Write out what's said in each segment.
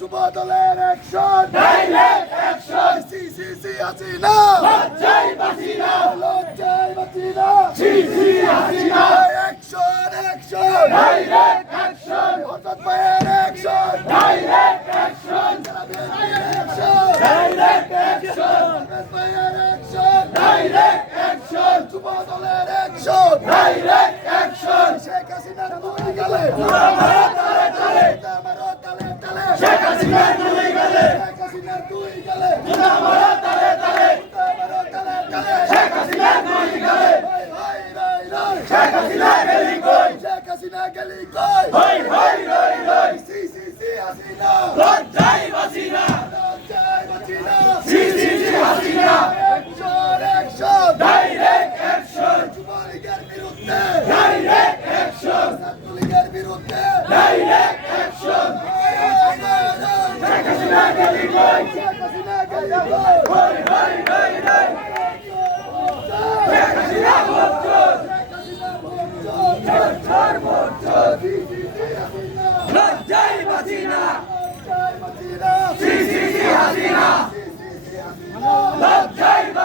যুবদলের action direct action সিসিসি হাসিনা লজ্জাই বাসিনা লজ্জাই বাসিনা CC Hasina action action direct action হঠাৎ ভাইয়ের action direct action direct action ভাইয়ের অ্যাকশন ডাইরেক্ট অ্যাকশন যুবদলের অ্যাকশন ডাইরেক্ট অ্যাকশন শেখ হাসিনার দুই গেলে তালে তালে আমারও তালে তালে শেখ হাসিনার দুই গেলে শেখ হাসিনার দুই গেলে আমারও তালে তালে আমারও তালে তালে শেখ হাসিনার দুই গেলে হাই হাই হাই শেখ হাসিনা গেলি কই শেখ হাসিনা গেলি কই হাই হাই হাই হাই সি সি সি হাসিনা লজ্জাই বাসিনা লজ্জাই বাসিনা সি সি C Hasina action action direct action যুবলীগের বিরুদ্ধে ডাইরেক্ট অ্যাকশন ছাত্রলীগের বিরুদ্ধে ডাইরেক্ট অ্যাকশন শেখ হাসিনা গেলি কই শেখ হাসিনা গেলি কই হাই হাই হাই শেখ হাসিনা বঞ্চন শেখ হাসিনা বঞ্চন সরকার বঞ্চন সি সি সি হাসিনা লজ্জাই বাসিনা লজ্জাই বাসিনা সি সি সি হাসিনা সি সি সি হাসিনা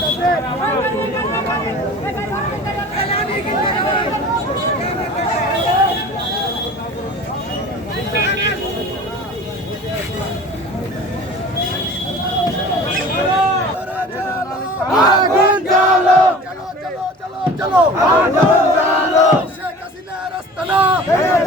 লজ্জাই বাসিনা সি সি সি হাসিনা আগুন জ্বালো চলো চলো চলো শেখ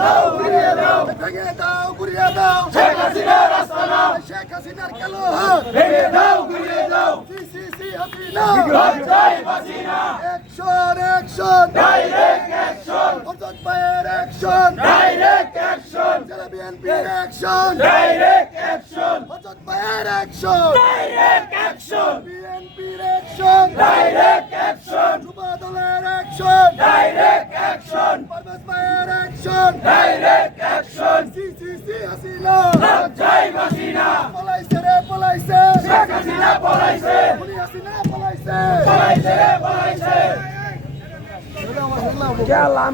দাও ঘুরিয়ে দাও ভেঙে দাও ঘুরিয়ে দাও। শেখ হাসিনার আস্তানা শেখ হাসিনার কালো হাত। ভেঙে দাও ঘুরিয়ে দাও সি সি সি হাসিনা। লজ্জাই বাসিনা অ্যাকশন অ্যাকশন ডাইরেক্ট অ্যাকশন অর্জত ভাইয়ের অ্যাকশন ডাইরেক্ট অ্যাকশন জেলা বিএনপির অ্যাকশন ডাইরেক্ট অ্যাকশন অর্জত ভাইয়ের অ্যাকশন ডাইরেক্ট অ্যাকশন বিএনপির অ্যাকশন ডাইরেক্ট অ্যাকশন যুব দলের অ্যাকশন ডাইরেক্ট অ্যাকশন পারভেজ ভাইয়ের অ্যাকশন ডাইরেক্ট অ্যাকশন সি সি সি হাসিনা লজ্জাই বাসিনা পলাইছে রে পলাইছে শেখ হাসিনা পলাইছে খুনি হাসিনা পলাইছে পলাইছে রে পলাইছে